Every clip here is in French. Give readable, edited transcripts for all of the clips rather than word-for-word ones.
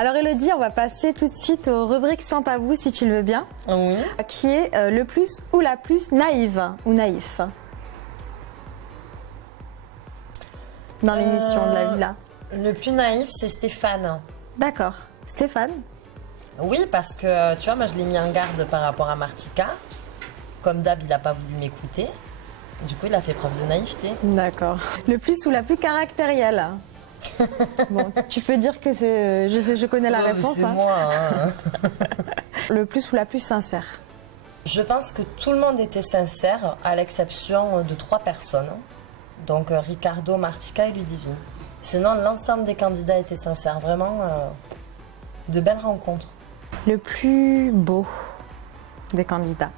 Alors Elodie, on va passer tout de suite aux rubriques sans tabou, si tu le veux bien. Oui. Qui est le plus ou la plus naïve ou naïf dans l'émission de la villa. Le plus naïf, c'est Stéphane. D'accord. Stéphane? Oui, parce que tu vois, moi je l'ai mis en garde par rapport à Martika. Comme d'hab, il n'a pas voulu m'écouter. Du coup, il a fait preuve de naïveté. D'accord. Le plus ou la plus caractérielle? Bon, tu peux dire que c'est. Je connais la réponse. C'est moi. Le plus ou la plus sincère? Je pense que tout le monde était sincère, à l'exception de 3 personnes. Donc Ricardo, Martika et Ludivine. Sinon, l'ensemble des candidats étaient sincères. Vraiment, de belles rencontres. Le plus beau des candidats?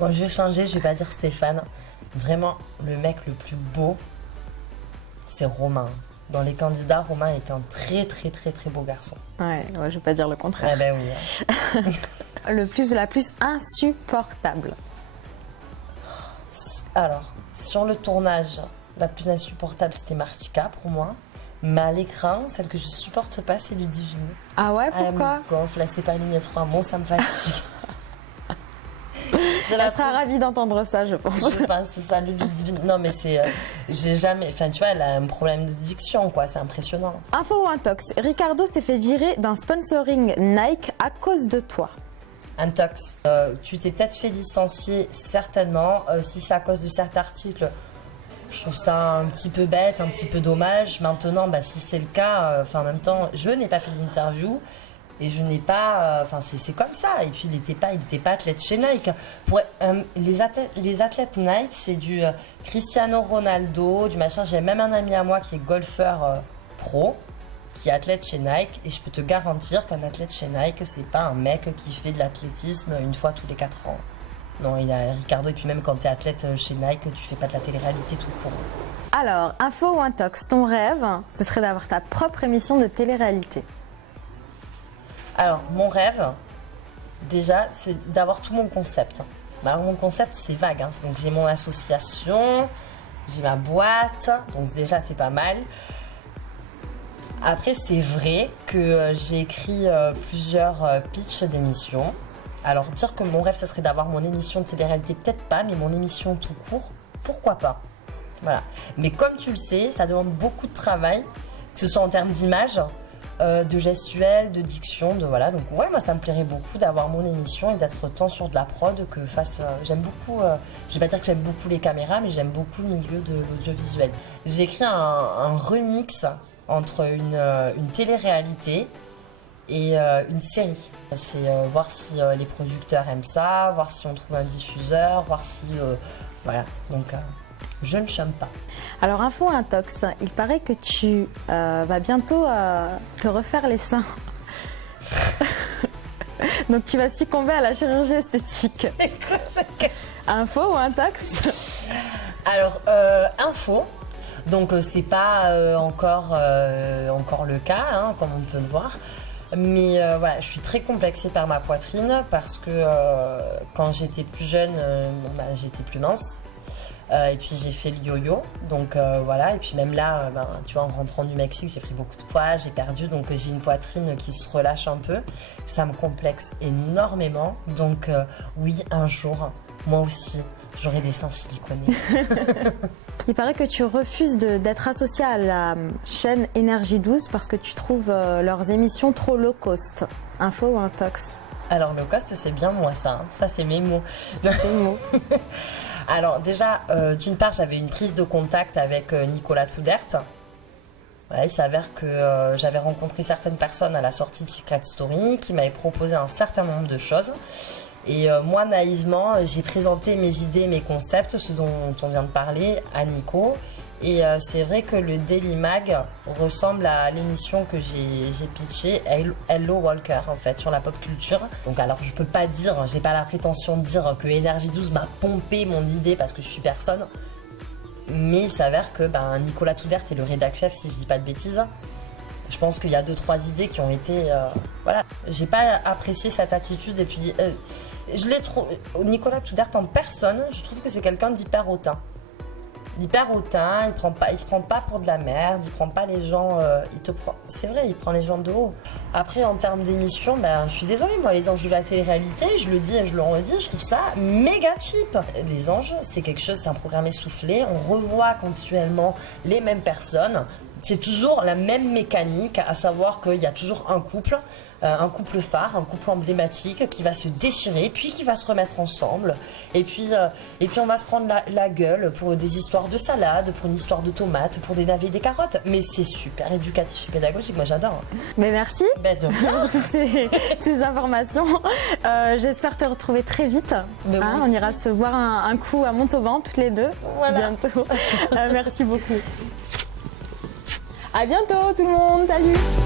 Bon, je vais changer, je vais pas dire Stéphane. Vraiment, le mec le plus beau, c'est Romain. Dans les candidats, Romain est un très très très très beau garçon. Ouais, je vais pas dire le contraire. Eh ben oui. Le plus ou la plus insupportable? Alors, sur le tournage, la plus insupportable, c'était Martika pour moi. Mais à l'écran, celle que je supporte pas, c'est Ludivine. Ah ouais, pourquoi? Elle me gonfle, là, c'est pas ligne 3 mots, ça me fatigue. Elle sera ravie d'entendre ça, je pense. Je pense, c'est ça, Ludivine. Non, mais c'est. J'ai jamais. Enfin, tu vois, elle a un problème de diction, quoi. C'est impressionnant. Info ou intox? Ricardo s'est fait virer d'un sponsoring Nike à cause de toi. Intox. Tu t'es peut-être fait licencier, certainement. Si c'est à cause de certains articles, je trouve ça un petit peu bête, un petit peu dommage. Maintenant, si c'est le cas, en même temps, je n'ai pas fait l'interview. Et je n'ai pas... Enfin, c'est comme ça. Et puis, il n'était pas athlète chez Nike. Les athlètes Nike, c'est du Cristiano Ronaldo, du machin. J'ai même un ami à moi qui est golfeur pro, qui est athlète chez Nike. Et je peux te garantir qu'un athlète chez Nike, c'est pas un mec qui fait de l'athlétisme une fois tous les 4 ans. Non, il a Ricardo. Et puis même quand tu es athlète chez Nike, tu fais pas de la télé-réalité tout court. Alors, info ou intox? Ton rêve, ce serait d'avoir ta propre émission de télé-réalité. Alors, mon rêve, déjà, c'est d'avoir tout mon concept. Mon concept, c'est vague. Donc, j'ai mon association, j'ai ma boîte. Donc, déjà, c'est pas mal. Après, c'est vrai que j'ai écrit plusieurs pitchs d'émissions. Alors, dire que mon rêve, ça serait d'avoir mon émission de télé-réalité, peut-être pas, mais mon émission tout court, pourquoi pas? Voilà. Mais comme tu le sais, ça demande beaucoup de travail, que ce soit en termes d'image, de gestuelle, de diction, voilà. Donc ouais, moi ça me plairait beaucoup d'avoir mon émission et d'être tant sur de la prod que face. J'aime beaucoup. Je vais pas dire que j'aime beaucoup les caméras, mais j'aime beaucoup le milieu de l'audiovisuel. J'ai écrit un remix entre une télé-réalité et une série. C'est voir si les producteurs aiment ça, voir si on trouve un diffuseur, voir si voilà. Donc je ne chôme pas. Alors, info intox, il paraît que tu vas bientôt te refaire les seins. Donc, tu vas succomber à la chirurgie esthétique. C'est quoi cette question? Info ou intox? Alors, info. Donc, c'est pas encore le cas, comme on peut le voir. Mais voilà, je suis très complexée par ma poitrine parce que quand j'étais plus jeune, j'étais plus mince. Et puis j'ai fait le yo-yo, donc voilà. Et puis même là, tu vois, en rentrant du Mexique, j'ai pris beaucoup de poids, j'ai perdu, donc j'ai une poitrine qui se relâche un peu. Ça me complexe énormément. Donc oui, un jour, moi aussi, j'aurai des seins siliconés. Il paraît que tu refuses d'être associé à la chaîne Énergie 12 parce que tu trouves leurs émissions trop low cost. Info ou intox? Alors low cost, c'est bien moi ça. Ça, c'est mes mots. C'est tes mots. Alors déjà, d'une part, j'avais une prise de contact avec Nicolas Toudert. Ouais, il s'avère que j'avais rencontré certaines personnes à la sortie de Secret Story qui m'avaient proposé un certain nombre de choses. Et moi, naïvement, j'ai présenté mes idées, mes concepts, ce dont on vient de parler, à Nico. Et c'est vrai que le Daily Mag ressemble à l'émission que j'ai pitchée, Hello Walker, en fait, sur la pop culture. Donc alors, je peux pas dire, j'ai pas la prétention de dire que Énergie 12 m'a pompé mon idée parce que je suis personne. Mais il s'avère que Nicolas Toudert est le rédac chef, si je dis pas de bêtises. Je pense qu'il y a 2-3 idées qui ont été... voilà, j'ai pas apprécié cette attitude. Et puis, je l'ai trouvé... Nicolas Toudert en personne, je trouve que c'est quelqu'un d'hyper hautain. hyper hautain, il se prend pas pour de la merde, il prend pas les gens, c'est vrai, il prend les gens de haut. Après, en termes d'émissions, je suis désolée, moi, les enjeux de la télé-réalité, je le dis et je le redis, je trouve ça méga cheap. Les enjeux, c'est quelque chose, c'est un programme essoufflé, on revoit continuellement les mêmes personnes. C'est toujours la même mécanique, à savoir qu'il y a toujours un couple phare, un couple emblématique qui va se déchirer, puis qui va se remettre ensemble. Et puis on va se prendre la gueule pour des histoires de salade, pour une histoire de tomates, pour des navets et des carottes. Mais c'est super éducatif et pédagogique, moi j'adore. Mais merci pour toutes ces informations. J'espère te retrouver très vite. On ira se boire un coup à Montauban, toutes les deux, bientôt. Merci beaucoup. À bientôt tout le monde, salut!